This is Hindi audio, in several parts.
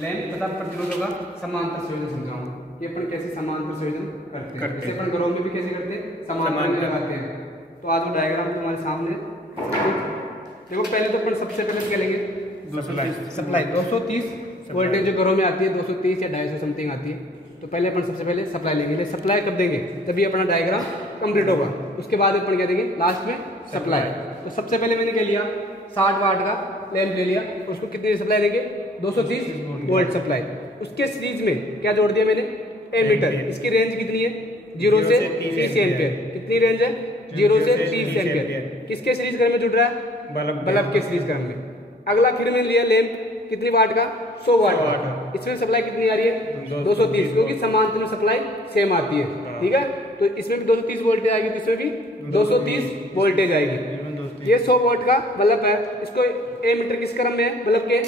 लैंप तथा प्रतिरोधों का समांतर संयोजन समझाऊंगा। ये अपन कैसे समांतर संयोजन करते हैं, जैसे अपन घरों में भी कैसे करते हैं, समांतर में लगाते हैं। तो आज वो डायग्राम तुम्हारे सामने देखो। पहले तो अपन सबसे पहले क्या लेंगे, सप्लाई 230 वोल्टेज जो घरों में आती है, 230 या 250 समथिंग आती है। तो पहले अपन सबसे पहले सप्लाई लेंगे। सप्लाई कब देंगे, तभी अपना डायग्राम कंप्लीट होगा। उसके बाद अपन क्या देंगे लास्ट में, सप्लाई। तो सबसे पहले मैंने क्या लिया, 60 वाट का लैंप ले लिया। उसको कितनी सप्लाई देंगे, 230 वोल्ट सप्लाई। उसके सीरीज में क्या जोड़ दिया मैंने, एमीटर। इसकी रेंज कितनी है, 0 से 30 एम्पियर। कितनी रेंज है, 0 से 30 एम्पियर। किसके सीरीज क्रम में जुड़ रहा है, बल्ब के सीरीज क्रम में। अगला फिर मैंने लिया लैंप, कितनी वाट का, 100 वाट का। इसमें सप्लाई कितनी आ रही है, 230, क्योंकि समांतर में सप्लाई सेम आती है। ठीक है, तो इसमें भी 230 वोल्टेज आएगी, तो इसमें भी 230 वोल्टेज आएगी। ये 100 वोल्ट का बल्ब है। इसको एमीटर किस क्रम में है, बल्ब के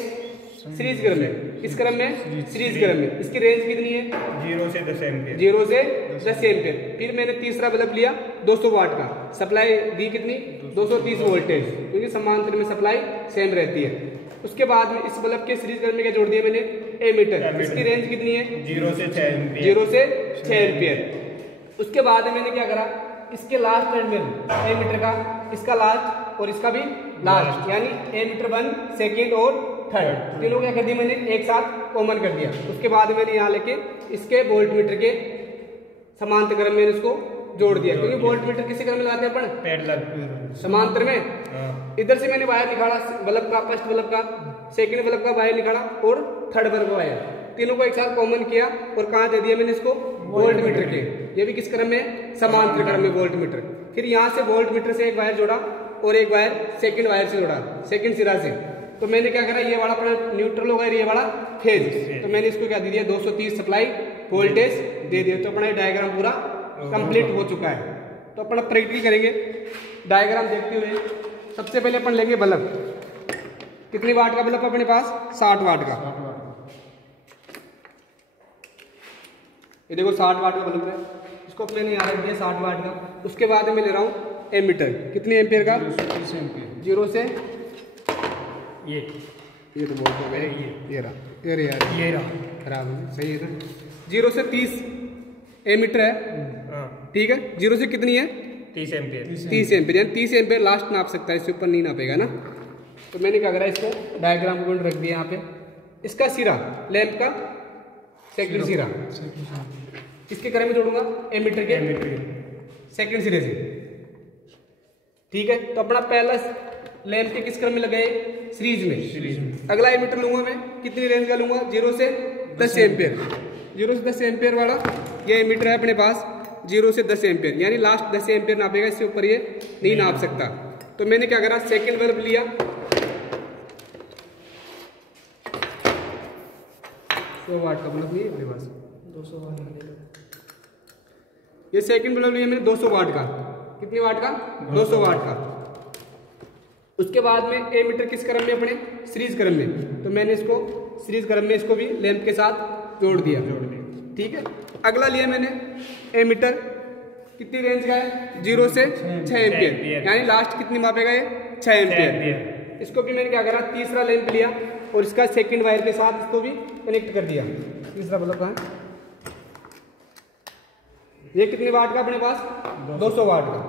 सीरीज क्रम में। किस क्रम में, सीरीज क्रम में। इसकी रेंज कितनी है, 0 से 10 एम्पियर। 0 से 10 एम्पियर। फिर मैंने तीसरा बल्ब लिया 200 वाट का। सप्लाई दी कितनी, 230 वोल्टेज, क्योंकि समांतर में सप्लाई सेम रहती है। उसके बाद में इस बल्ब के सीरीज क्रम में क्या जोड़ दिया मैंने, एमीटर। इसकी रेंज कितनी है, 0 से 6 एम्पियर। 0 से 6 एम्पियर। उसके बाद मैंने क्या करा, इसके लास्ट टर्मिनल एमीटर का, इसका लास्ट और इसका भी लास्ट, यानी एमीटर 1, सेकेंड और थर्ड, तीनों क्या कर दिया मैंने, एक साथ कॉमन कर दिया। उसके बाद मैंने यहाँ लेके इसके वोल्ट मीटर के समांतर क्रम में इसको जोड़ दिया, क्योंकि वोल्ट मीटर किसी क्रम में लगाते हैं अपन, पैरेलल समांतर में। इधर से मैंने वायर निकाला बल्ब का, फर्स्ट बल्ब का, सेकंड बल्ब का वायर निकाला और थर्ड बल्ब का वायर, तीनों को एक साथ कॉमन किया और कहाँ दे दिया मैंने इसको, वोल्ट मीटर के। ये भी किस क्रम में, समांतर क्रम में वोल्ट मीटर। फिर यहाँ से वोल्ट मीटर से एक वायर जोड़ा और एक वायर सेकंड वायर से जोड़ा, सेकंड सिरा से। तो मैंने क्या करा, ये वाला अपना न्यूट्रल होगा, ये वाला फेज। तो मैंने इसको क्या दे दिया, 230 सप्लाई वोल्टेज दे दिया। तो अपना डायग्राम पूरा कंप्लीट हो चुका है। तो अपन प्रैक्टिकल करेंगे डायग्राम देखते हुए। सबसे पहले अपन लेंगे बल्ब। कितनी वाट का बल्ब अपने पास, 60 वाट का। ये देखो 60 वाट का बल्ब है, इसको मैंने यहाँ रख दिया 60 वाट का। उसके बाद में ले रहा हूँ एमीटर, कितने एम्पियर का, 0 से ये तो बहुत हो गया, ये रहा खराब है, सही है ना। 0 से 30 एमीटर है, ठीक है। 0 से कितनी है, 30 एम्पियर। 30 एम्पियर, यानी 30 एम्पियर लास्ट नाप सकता है, इससे ऊपर नहीं नापेगा ना। तो मैंने क्या करा, इसको डायग्राम को रख दिया यहाँ पे। इसका सिरा लैंप का सेकंड सिरा, इसके क्रम में जोड़ूंगा एमीटर के सेकंड सिरे से, ठीक है। तो अपना पहला लैंप के किस क्रम में लगाए, सीरीज में। अगला एमीटर लूंगा मैं, कितनी रेंज का लूंगा, 0 से 10 एम्पियर। 0 से 10 एम्पियर वाला ये एमीटर है अपने पास, 0 से 10 एम्पियर, यानी लास्ट 10 एम्पियर नापेगा, इससे ऊपर ये नहीं नाप सकता। तो मैंने क्या करा, सेकंड बल्ब लिया, 100 वाट का बल्ब नहीं अपने पास, 200 वाट। ये सेकंड बल्ब लिया मैंने 200 वाट का। कितनी वाट का, 200 वाट का। उसके बाद में एमीटर किस क्रम में, अपने सीरीज क्रम में। तो मैंने इसको सीरीज क्रम में इसको भी लैंप के साथ जोड़ दिया, ठीक है। अगला लिया मैंने एमीटर, कितनी रेंज का है, 0 से 6 एम्पियर, यानी लास्ट कितनी मापेगा ये, 6 एम्पियर। इसको भी मैंने क्या करा, तीसरा लैंप लिया और इसका सेकंड वायर के साथ इसको भी कनेक्ट कर दिया। तीसरा बल्ब कहाँ है, ये कितनी वाट का अपने पास, 200 वाट का।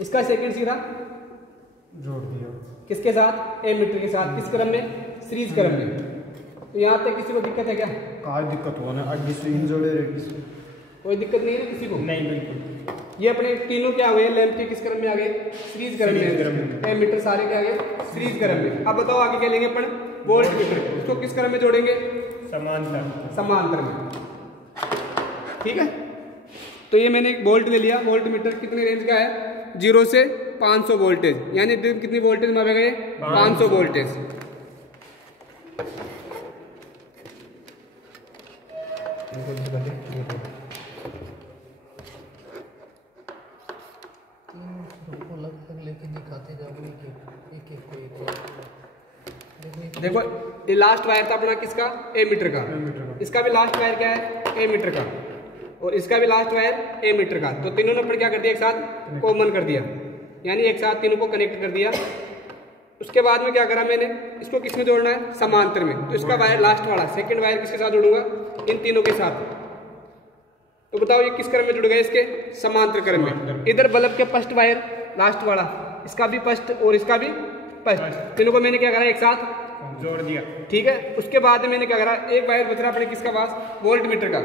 इसका सेकंड सिरा जोड़ दिया, किसके साथ, एमीटर के साथ, किस क्रम में, सीरीज क्रम में। तो यहाँ तक किसी को दिक्कत है क्या, काय दिक्कत हुआ ना, अड्डी से इन जोड़े रहे, कोई दिक्कत नहीं है ना किसी को, नहीं बिल्कुल। ये अपने तीनों क्या हुए, लैंप के किस क्रम में आ गए, सीरीज क्रम में। एमीटर सारे क्या आ गए, सीरीज क्रम में। अब बताओ आगे क्या लेंगे अपन, वोल्ट मीटर, उसको किस क्रम में जोड़ेंगे, समांतर में, ठीक है। तो ये मैंने एक वोल्ट ले लिया, वोल्ट मीटर कितने रेंज का है, 0 से 500 वोल्टेज, यानी कितनी वोल्टेज मापेगा ये, 500 वोल्टेज। देखो ये लास्ट वायर था अपना किसका, एमीटर का। इसका भी लास्ट वायर क्या है, एमीटर का, और इसका भी लास्ट वायर एमीटर का। तो तीनों ने अपन क्या कर दिया, एक साथ कॉमन कर दिया, यानी एक साथ तीनों को कनेक्ट कर दिया। उसके बाद में क्या करा मैंने, इसको किस में जोड़ना है, समांतर में। तो इसका वायर लास्ट वाला सेकंड वायर किसके साथ जोड़ूंगा, इन तीनों के साथ। तो बताओ ये किस क्रम में जुड़ गए, इसके समांतर क्रम में। इधर बल्ब के फर्स्ट वायर लास्ट वाला, इसका भी फर्स्ट और इसका भी फर्स्ट, तीनों को मैंने क्या करा, एक साथ जोड़ दिया। ठीक है। उसके बाद मैंने क्या करा, एक वायर बच रहा अपने किसका पास, वोल्ट मीटर का,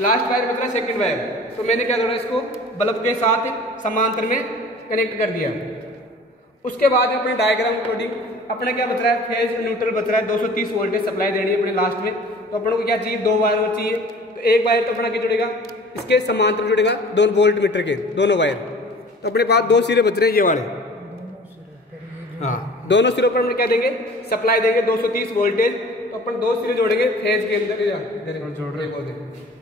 लास्ट वायर बच रहा सेकंड वायर। तो मैंने क्या जोड़ा, इसको बल्ब के साथ समांतर में कनेक्ट कर दिया। उसके बाद अपने डायग्राम अकॉर्डिंग अपने क्या बच रहा है, फेज न्यूट्रल बच रहा है, 230 वोल्टेज सप्लाई देनी है अपने लास्ट में। तो अपने को क्या चाहिए, 2 वायर और चाहिए। तो एक वायर तो अपना क्या जुड़ेगा, इसके समांतर जुड़ेगा 2 वोल्ट मीटर के दोनों वायर। तो अपने पास 2 सिरे बच रहे हैं ये वाले, हाँ, दोनों सिरों पर हम क्या देंगे, सप्लाई देंगे 230 वोल्टेज। तो अपन 2 सिरे जोड़ेंगे फेज के अंदर, जोड़ रहे हैं।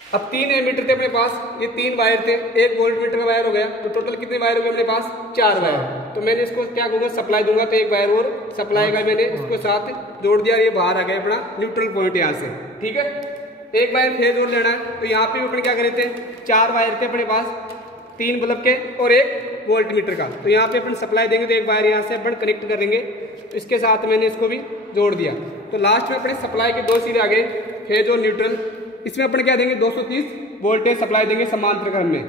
अब 3 एमीटर थे अपने पास, ये 3 वायर थे, 1 वोल्ट मीटर का वायर हो गया। तो टोटल कितने वायर हो गए अपने पास, 4 वायर। तो मैंने इसको क्या कहूँगा, सप्लाई दूंगा। तो एक वायर और सप्लाई का मैंने इसको साथ जोड़ दिया, ये बाहर आ गया अपना न्यूट्रल पॉइंट यहाँ से, ठीक है। एक वायर फेज और लेना है। तो यहाँ पे भी अपन क्या करे थे, 4 वायर थे अपने पास, 3 बल्ब के और 1 वोल्ट मीटर का। तो यहाँ पे अपन सप्लाई देंगे, तो एक वायर यहाँ से अपन कनेक्ट कर देंगे। तो इसके साथ मैंने इसको भी जोड़ दिया। तो लास्ट में अपने सप्लाई के 2 सिरे आ गए, फेज और न्यूट्रल। इसमें अपन क्या देंगे, 230 वोल्टेज सप्लाई देंगे समांतर क्रम में।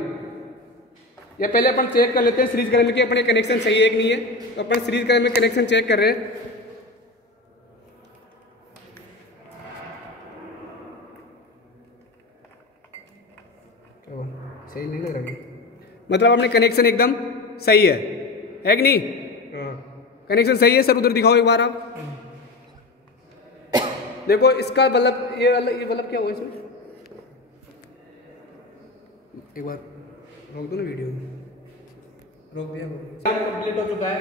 या पहले अपन चेक कर लेते हैं सीरीज क्रम में कि अपने कनेक्शन सही है कि नहीं है। तो अपन सीरीज क्रम में कनेक्शन चेक कर रहे हैं। सही नहीं लग रहा, मतलब अपने कनेक्शन एकदम सही है कि नहीं, कनेक्शन सही है सर। उधर दिखाओ एक बार आप, देखो इसका बल्ब, ये बल्ब क्या हुआ इसमें, एक बार रोक दो ना वीडियो, रोक दिया, कंप्लीट हो चुका है।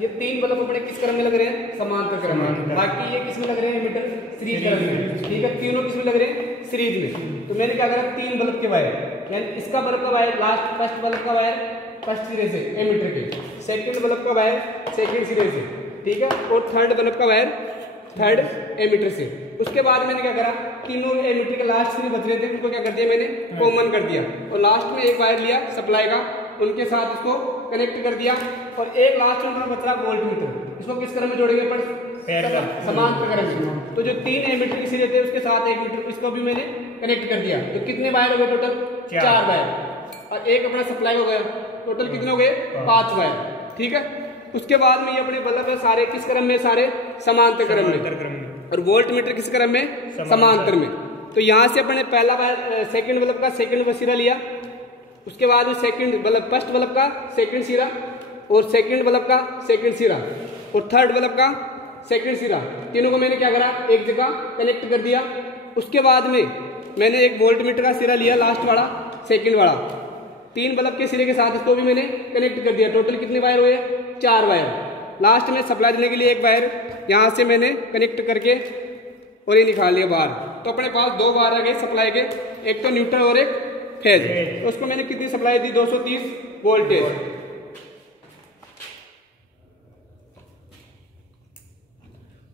ये 3 बल्ब अपने किस क्रम में लग रहे हैं, समांतर क्रम में। बाकी ये किस में लग रहे हैं, मीटर सीरीज क्रम में, ठीक है। तीनों किस में लग रहे हैं, सीरीज में। तो मैंने क्या करा, 3 बल्ब के वायर, यानी इसका बल्ब का वायर लास्ट फर्स्ट बल्ब का वायर फर्स्ट सिरे से एमीटर के, सेकंड बल्ब का वायर सेकंड सिरे से, ठीक है, और थर्ड बल्ब का वायर थर्ड एमीटर से। उसके बाद मैंने क्या करा, तीनों एमीटर के लास्ट सिरे बच रहे थे, उनको क्या कर दिया मैंने, कॉमन कर दिया। और लास्ट में एक वायर लिया सप्लाई का, उनके साथ इसको कनेक्ट कर दिया। और एक लास्ट में बच रहा वोल्ट मीटर, इसको किस क्रम में जोड़ेंगे अपन, समांतर क्रम में। तो जो 3 एमीटर के सिरे थे उसके साथ 1 मीटर, इसको भी मैंने कनेक्ट कर दिया। तो कितने वायर हो गए टोटल, 4 वायर। और एक अपना सप्लाई हो गया, टोटल कितने हो गए, 5 वायर, ठीक है। उसके बाद में ये अपने बल्ब है सारे किस क्रम में, सारे समांतर क्रम में। और वोल्ट मीटर किस क्रम में, समांतर में। तो यहाँ से अपने पहला वायर सेकंड बल्ब का सेकंड सिरा लिया, उसके बाद सेकंड बल्ब फर्स्ट बल्ब का सेकंड सिरा, और सेकंड बल्ब का सेकंड सिरा, और थर्ड बल्ब का सेकंड सिरा, तीनों को मैंने क्या करा, एक जगह कनेक्ट कर दिया। उसके बाद में मैंने एक वोल्ट मीटर का सिरा लिया लास्ट वाला सेकंड वाला, 3 बल्ब के सिरे के साथ इसको भी मैंने कनेक्ट कर दिया। टोटल कितने वायर हुए, 4 वायर। लास्ट में सप्लाई देने के लिए एक वायर यहाँ से मैंने कनेक्ट करके और ये निकाल लिया बाहर। तो अपने पास 2 वायर आ गए सप्लाई के, एक तो न्यूट्रल और एक फेज। तो उसको मैंने कितनी सप्लाई दी, 230 वोल्टेज।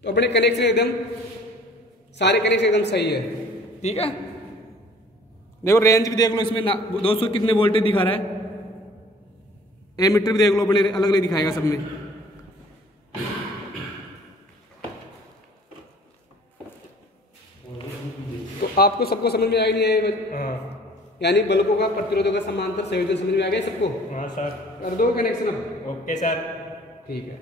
तो अपने कनेक्शन एकदम सारे कनेक्शन एकदम सही है, ठीक है। देखो रेंज भी देख लो इसमें 200 कितने वोल्टेज दिखा रहा है, एमीटर भी देख लो अपने अलग अलग दिखाएगा सब में। तो आपको सबको समझ में आया नहीं आएगा, यानी बल्बों का प्रतिरोधों का समांतर संयोजन समझ में आ गया सबको। हाँ सर, कर दो कनेक्शन अब। ओके सर, ठीक है।